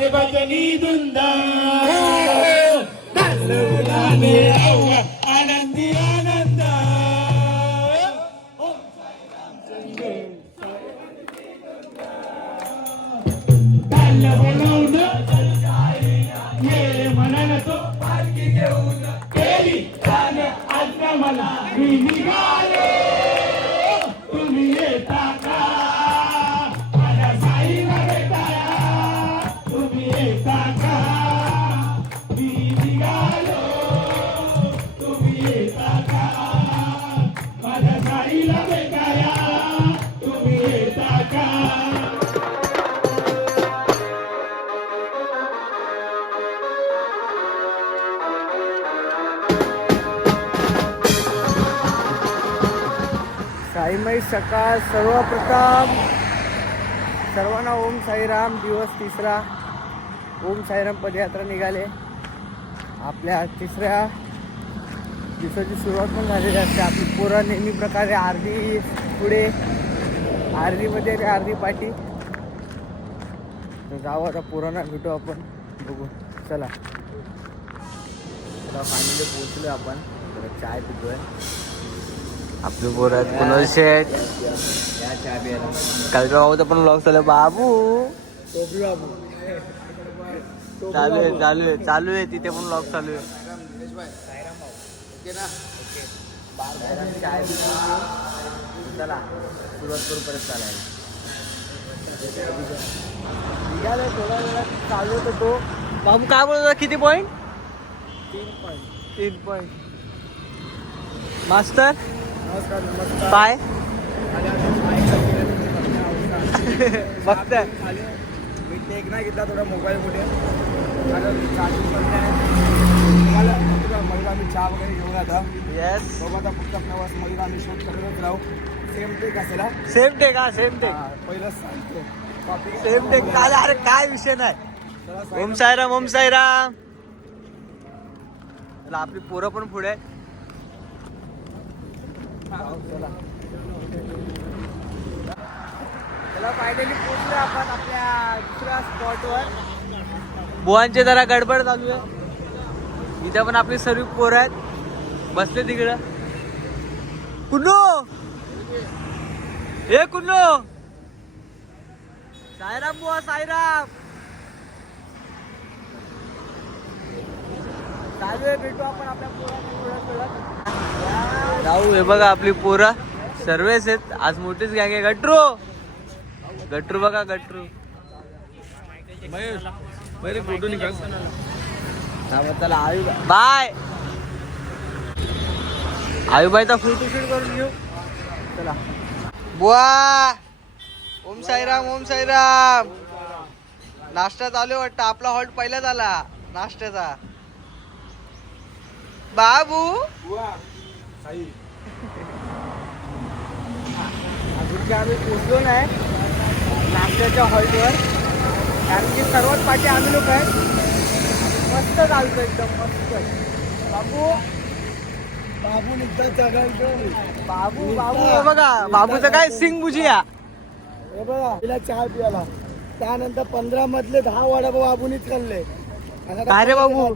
धुंद आनंदी साईमय सकाळ सर्वप्रथम. सर्वांना ओम साईराम दिवस तिसरा. ओम साईराम पदयात्रा निघाले. आपल्या तिसऱ्या दिवसाची सुरुवात पण झालेली असते. आपली पोरं नेहमी प्रकारे अर्धी पुढे अर्धीमध्ये आणि अर्धी पाठी. तर जाऊ आता पोरांना भेटू आपण. बघू. चला. चला फायनली पोहोचलो आपण. चाय पितोय. आपले पोर आहेत कुणाल शेठ. कालच्या बाबूचा पण ब्लॉग चालू आहे. बाबू. चालू आहे चालू आहे. चालू आहे तिथे पण ब्लॉग चालू आहे. चला सुरुवात करू परत चालायला. निघालं थोड्या वेळात चालू होतो तो. बाबू काय बोलत होता? किती पॉईंट तीन पॉईंट तीन पॉईंट मास्टर नमस्कार नमस्कार. काय बघताय. मी टेक नाही घेतला थोडा मोबाईलमध्ये कारण चार्जिंग पण नाही तुम्हाला तुला महिला आम्ही चहा वगैरे घेऊन आता येस आता पुढचा प्रवास महिला आम्ही शूट करतच राहू. सेम टेक असेल? सेम टेक हा सेम टेक पहिलंच सांगतो सेम टेक काय अरे काय विषय नाही. ओम साईराम. ओम साईराम. आपली पोरं पण पुढे चला. चला फायनली पोहोचलो आपण आपल्या दुसऱ्या स्पॉटवर बुवांचे जरा गडबड चालू आहे. इथे पण आपली सर्व पोरं आहेत. बसले तिकडं. कुन्नो! हे कुन्नो! साईराम बुवा साईराम! भेटू आपण आपल्या जाऊ हे बघा आपली पोरं. सर्वेच आहेत. आज मोठीच गँग आहे. गट्रो! गट्रू बघा गट्रू. त्याला आयु बाय. आयुबाईचा फोटो शूट करून घेऊ. चला. बुवा. ओम साईराम ओम साईराम. नाश्ता चालू वाटतं. आपला हॉल्ट पहिला झाला. नाश्त्याचा. बाबू. अजून काय आम्ही पोचलो नाही. नाश्त्याच्या हॉल्टवर कारण की सर्वात पाठी आम्ही लोक आहेत. मस्त चालतो एकदम मस्त. बाबू. बाबू निघतात बाबू बाबू. हे बघा बाबूचं काय सिंग बुजिया. हे बघा तिला चहा पियाला. त्यानंतर पंधरा मधले दहा वडापाव बाबूनीच खाल्ले. आता काय रे बाबू?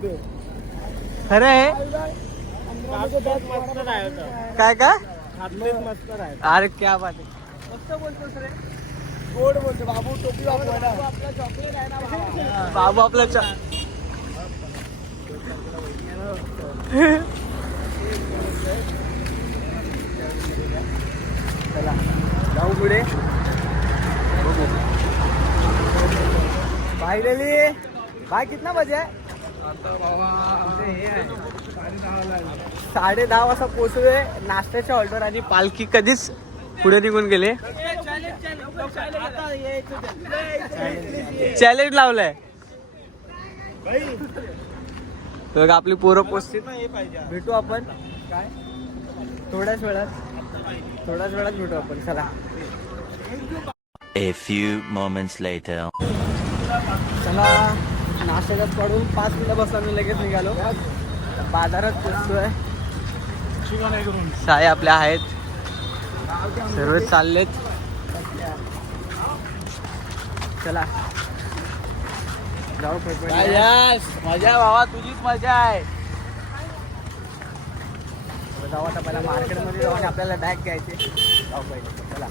खरं आहे. काय का मस्त अरे क्या बात आहे. मस्त बोलतोस रे. गोड बोलतो बाबू टोपी बाबू आहे ना. बाबू आपला चा चला जाऊ पुढे. पाहिलेली? काय कितना बजे आहे? साडे दहा वाजता पोचलोय नाश्त्याच्या ऑर्डर आणि पालखी कधीच पुढे निघून गेले. चॅलेंज लावलंय. बघ आपली पोरं पोचतील भेटू आपण. काय? थोड्याच वेळात. थोड्याच वेळात भेटू आपण. चला. A few moments later. चला. नाश्त्याच्या पडून पाच मिनिटं बसला मी लगेच निघालो. बाजारात पोचतोय. साय आपल्या आहेत. सर्व चाललेत. चला. जाऊ मजा बाबा तुझीच मजा आहे. जाऊ आता पहिला मार्केटमध्ये जाऊ आणि आपल्याला बॅग घ्यायचे. जाऊ पहिले चला.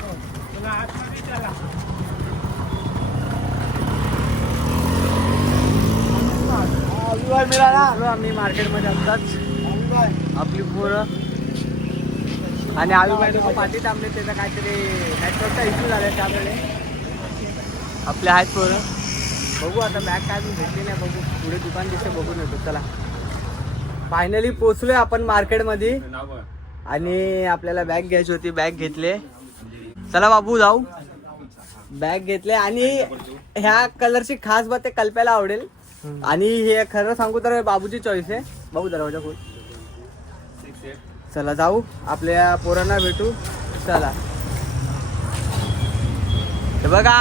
आलो आम्ही मार्केटमध्ये आत्ताच. आपली पोरं. आणि आजूबाजूला पाठी थांबले त्याचा काहीतरी नेटवर्कचा इश्यू झाला त्यामुळे. आपले आहेत पोरं. बघू आता बॅग काय मी भेटली नाही बघू. पुढे दुकान दिसते बघून येतो. चला. फायनली पोचलोय आपण मार्केटमध्ये आणि आपल्याला बॅग घ्यायची होती बॅग घेतले. चला बाबू जाऊ. बॅग घेतले आणि ह्या कलरची खास बात ते कल्प्याला आवडेल. आणि हे खरं सांगू तर बाबूची चॉईस आहे. बाबू दरवाजा खोल. चला जाऊ. आपल्या पोरांना भेटू. चला. बघा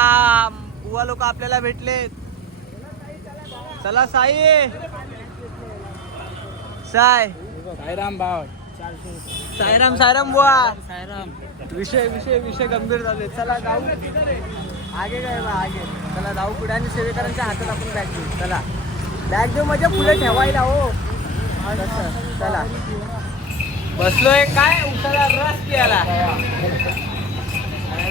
बुवा लोक आपल्याला भेटले चला साई. साय साईराम भाव. सायराम सायराम बुवा. विषय विषय विषय गंभीर झाले. चला जाऊ. आगे काय बा आगे. चला जाऊ. पुढे आणि सेवेकरांच्या हातात आपण बॅग घेऊ. चला. बॅग घेऊ म्हणजे पुढे ठेवायला हो. चला. बसलोय काय? उसाला रस प्यायला.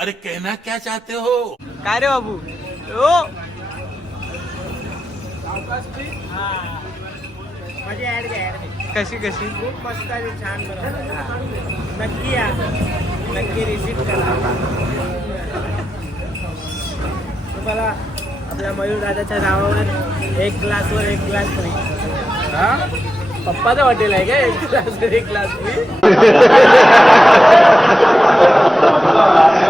अरे कहना क्या चाहते हो? काय रे बाबू? ओ! माझी ऍड घ्या ऍड कशी कशी? खूप मस्त आहे छान नक्की या. नक्की रिसिव्ह करा. तुम्हाला आपल्या मयूर दादाच्या नावावर एक ग्लासवर एक ग्लास फ्री पप्पाचं हॉटेल आहे का? एक ग्लासवर एक ग्लास फ्री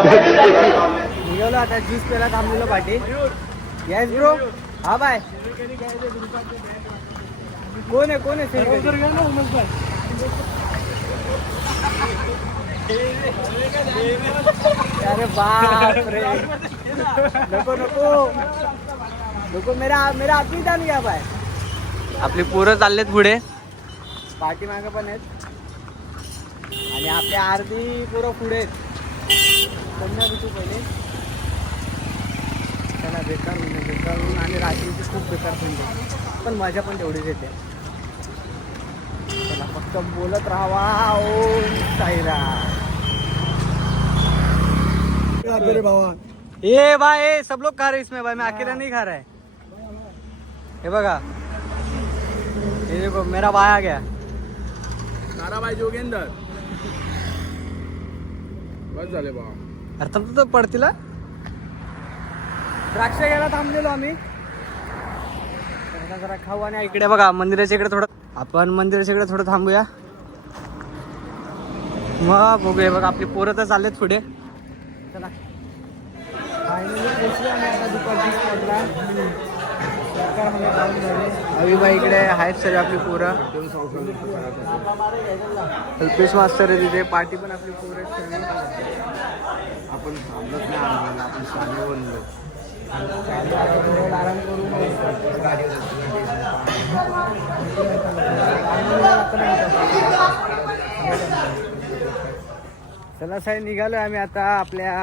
निघालो आता ज्यूस प्यायला थांबलेलो पाठी येस ब्रो हा बाय कोण आहे कोण आहे? अरे बाप रे नको नको. नको मेरा मेरा आदमी जाण घ्या बाय आपली पोरं चाललेत पुढे. पाठी मागे पण आहेत. आणि आपल्या अर्धी पोरं पुढे आहेत. पहिले त्याला बेकार होऊन बेकार होऊन आणि रात्रीची खूप बेकार थंडी पण मजा पण तेवढीच येते. चला फक्त बोलत राहावा ओम साईरा भावा? ये भाई सब लोग खा रहे हैं इसमें भाई मैं अकेला नहीं खा रहा है. ये बघा. ये देखो मेरा भाई आ गया. ताराबाई जोगेंदर. बस झाले भावा. अरे तर पडतील द्राक्ष घ्यायला थांबलेलो आम्ही. जरा खाऊ आणि इकडे बघा मंदिराच्या इकडे थोडं आपण मंदिराच्या इकडे थोडं थांबूया. मग बघूया बघा आपली पोरं तर चाललेत पुढे. चला. अविबाई इकडे आहेत सर आपली पोरं. अल्पेश मास्तर आहे तिथे पार्टी पण आपली पोरं आपण थांबलत नाही आपण साने बनलो आराम करू चला साहेब निघालो आम्ही आता आपल्या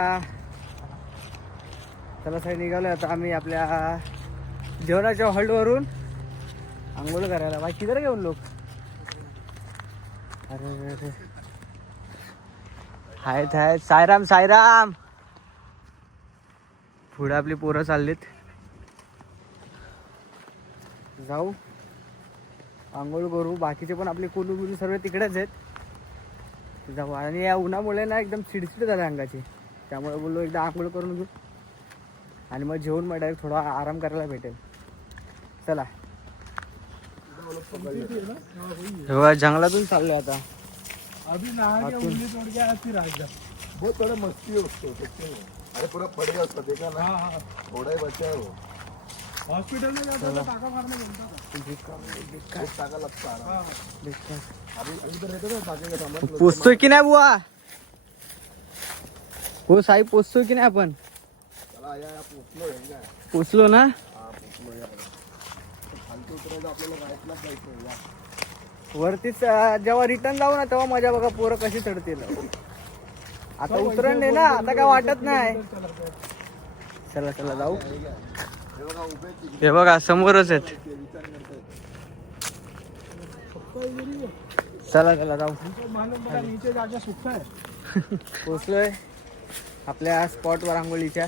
चला साहेब निघालोय आता आम्ही आपल्या जेवणाच्या हॉलवरून. आंघोळ करायला. बाकी किती घेऊन लोक? अरे अरे, अरे. आहेत आहेत सायराम सायराम. पुढे आपली पोरं चाललीत. जाऊ. आंघोळ करू. बाकीचे पण आपले कुलू गुलू सर्व तिकडेच आहेत. जाऊ. आणि या उन्हामुळे ना एकदम चिडचिड झाले अंगाची. त्यामुळे बोललो एकदा आंघोळ करून घेऊ. आणि मग जेवून मग डायरेक्ट थोडा आराम करायला भेटेल. चला. जंगलातून चाललोय आता. अभी नहा के. उंगली तोड़ के आती राजा. बहुत थोड़ा मस्ती है उसको में अरे पूरा पड़ गया उसका देखा ना थोड़ा ही. बचा है वो हॉस्पिटल में जाता तो टाका मारने बनता था टाका लागता पोचतोय की नाही बुवा? हो साई पोचतोय की नाही आपण? चला या या पोचलो हे ना? हा पोचलो या. खालती उतरायचं आपल्याला जायचं वरतीच जेव्हा रिटर्न जाऊ ना तेव्हा मजा बघा पोरं कशी चढतील. आता उतरण नाही ना आता काय वाटत नाही. चला चला जाऊ. हे बघा हे समोरच आहेत. चला चला जाऊ. पोचलोय आपल्या स्पॉटवर आंघोळीच्या.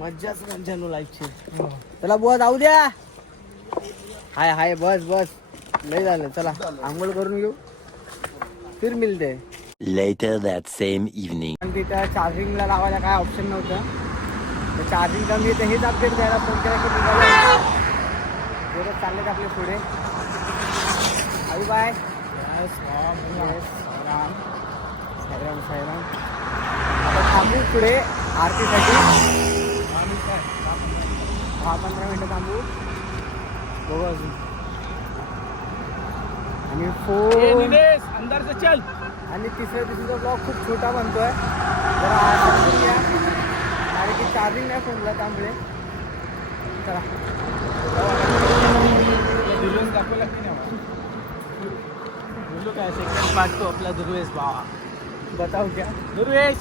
मज्जाच मज्जा लाईफची चला बुवा जाऊ द्या. हाय हाय बस बस. लय झालं चला आंघोळ करून घेऊ. फिर मिलते. Later that same evening. पण तिथं चार्जिंगला लावायला काय ऑप्शन नव्हतं. तर चार्जिंग कमी येतं हेच अपडेट द्यायला फोन केला की निघालो चाललेत आपले पुढे. आई बाय. साईराम आता थांबू पुढे आरतीसाठी दहा पंधरा मिनटं थांबू. बघू अजून. आणि फ़ोन अंदर से चल. आणि तिसऱ्या दिवशीचा ब्लॉग खूप छोटा बनतोय. जरा कारण की चार्जिंग नाही फोनला त्यामुळे. चला. दाखवला की नाही बोललो काय सेकंड पार्ट तो आपला दुर्वेश बाबा बताओ क्या दुर्वेश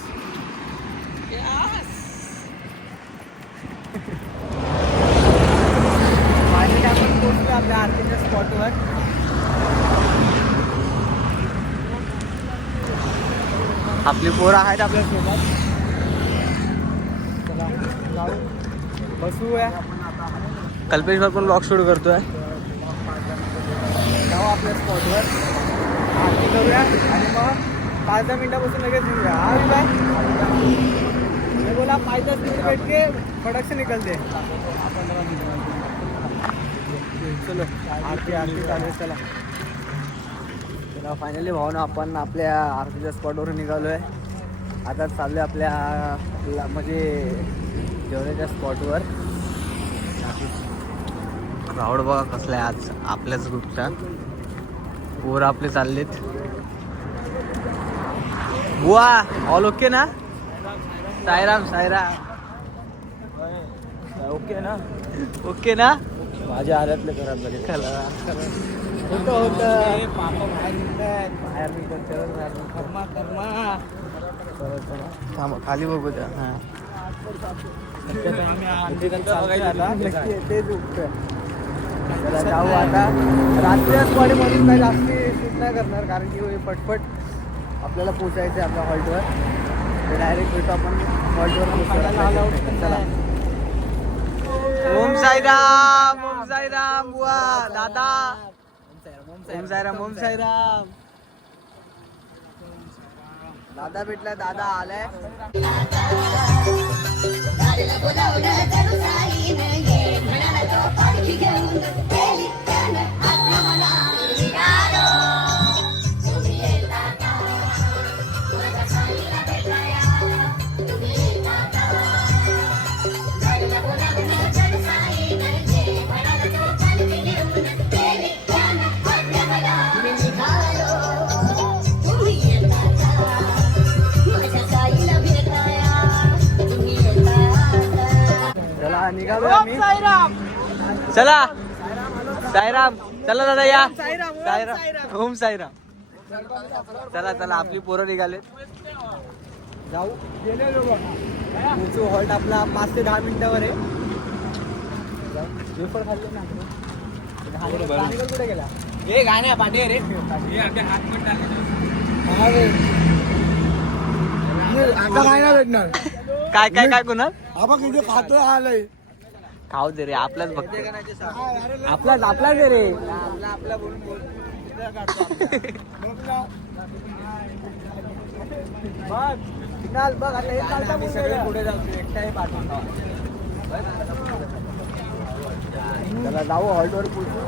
आपली पोरं आहेत आपल्यासोबत. बसूया कल्पेश पण ब्लॉग शूट करतोय. जाऊ आपल्या स्पॉटवर आरती करूया आणि मग पाच दहा मिनिटापासून लगेच निघूया. हा विभाग मैं बोला पाच दस मिनट बैठ के फटक से निकलते. चलो आरती आरती चालू आहे, चला. चला फायनली भाऊ ना आपण आपल्या आरतीच्या स्पॉटवरून निघालो आहे आता चाललो आपल्या ला- म्हणजे जेवणाच्या स्पॉटवर क्राऊड बघा कसला आहे आज? आपल्याच ग्रुपचा. पोर आपले चाललेत. बुवा ऑल ओके ना? साईराम साईराम. ओके ना? ओके ना? माझ्या आल्यातले घरात झाले. होतं बाहेर निघत कर्मा कर्मा. थांबा खाली बघू द्या. हां. तेच उठतं जाऊ आता. रात्री स्पॉटमधून काय जास्ती शूट नाही करणार कारण की पटपट आपल्याला पोचायचं आहे आपल्या हॉल्टवर डायरेक्ट भेटू आपण हॉल्टवर चला. ओम साईराम ओम साईराम बुवा दादा. ओम साईराम ओम साईराम. दादा भेटला दादा आलाय. बोलावलं चला. साईराम. चला दादा या. साईराम ओम साईराम. चला चला. आपली पोरं निघाले. जाऊ. पोचू हॉल्ट आपला पाच ते दहा मिनिटावर आहे. वेफर खाल्ले ना कुठे गेला? हे गाण्या पाठी रे. आता काय नाही भेटणार. काय काय काय कुणाल? आपण किती खातोय आलंय. खाऊ दे रे आपलाच बघतो. आपलाच आपलाच आहे रे. आपला हे चला जाऊ हॉलवर पोचू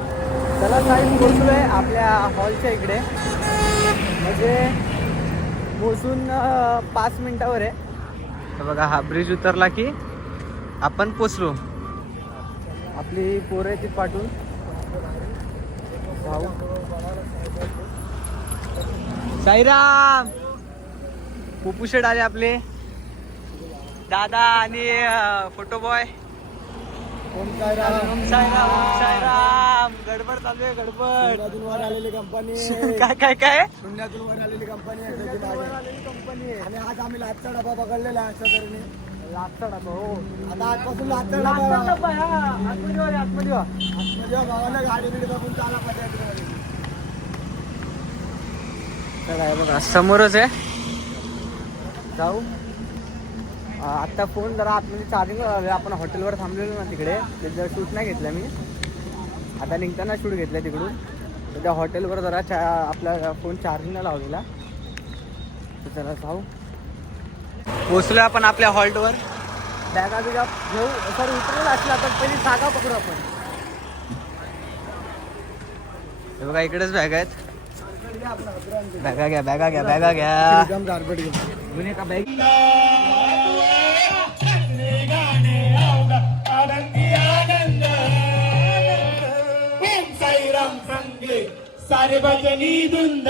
चला साईड पोचलोय आपल्या हॉलच्या इकडे. म्हणजे पोचून अं, पाच मिनिटावर आहे. बघा हा ब्रिज उतरला की आपण पोचलो. आपली पोरं येतील पाठवून. भाऊ साईराम! पुपुशेड आले आपले. दादा आणि फोटो बॉय ओम काय राम ओम साईराम ओम साईराम! गडबड चालू आहे गडबड. वर आलेली कंपनी काय काय काय? शून्यातून वर आलेली कंपनी आहे. कंपनी आहे. आणि आज आम्ही लाचचा डबा पकडलेला आहे डबा हो आता आजपासून लाचचा लागता डबा डबा हा आतमध्ये वा रे, आतमध्ये वा भावाला गाडी बिडी बघून चाला पाहिजे तर आहे बघा समोरच आहे. जाऊ. आत्ता फोन जरा आतमध्ये चार्जिंगला लावला आपण हॉटेलवर थांबलेलो ना तिकडे. त्याचा शूट नाही घेतला मी. आता निघताना शूट घेतला तिकडून. त्या हॉटेलवर जरा चा आपला फोन चार्जिंगला लावलेला. तर चला जाऊ. पोचलो आपण आपल्या हॉल्टवर. बॅगा बिगा घेऊ. सर उतरलं असलं तर पहिली जागा पकडू आपण. हे बघा इकडेच बॅग आहेत. बॅगा घ्या बॅगा घ्या बॅगा घ्या. घेऊन गुन्हे का बॅग सारे भजनी धुंद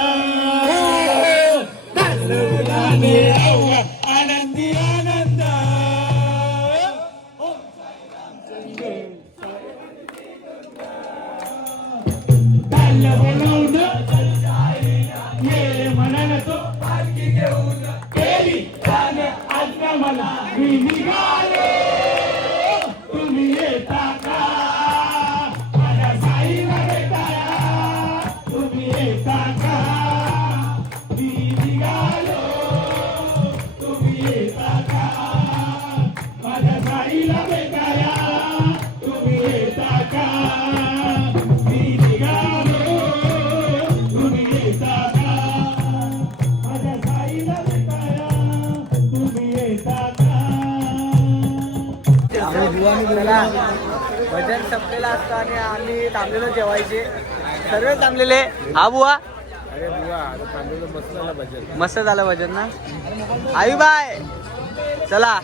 चला भजन संपलेलं असतं आणि आम्ही थांबलेलो जेवायचे. सर्व थांबलेले. हा बुवा. अरे बुवा आता तांदूळ बसला बजेट मस्त झालं भजन ना? आई बाय. चला.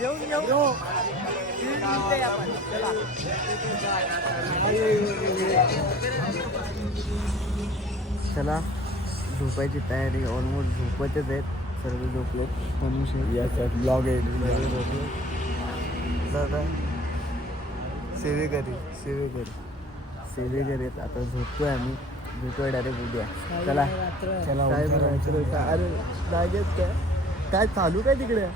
येऊन येऊ. चला. झोपायची तयारी ऑलमोस्ट झोपतच आहेत. सर्व झोपले याच्यात ब्लॉग आहे. दादा सेवेकरी सेवेकरी सेवेकरी. आहेत आता झोपतोय आम्ही. झोपतोय डायरेक्ट उद्या. चला. चला, काय करायचं? रात्री काय? अरे जागेत काय? काय चालू काय तिकडे?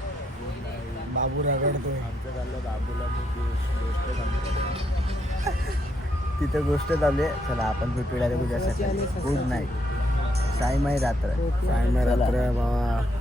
बाबू रगडतोय. आमच्या चाललं बाबूला तिथं गोष्ट चालू आहे. चला आपण भेटूया डायरेक्ट उद्या सकाळी. गुड नाईट साई माई रात्र चला. रात्र बाबा.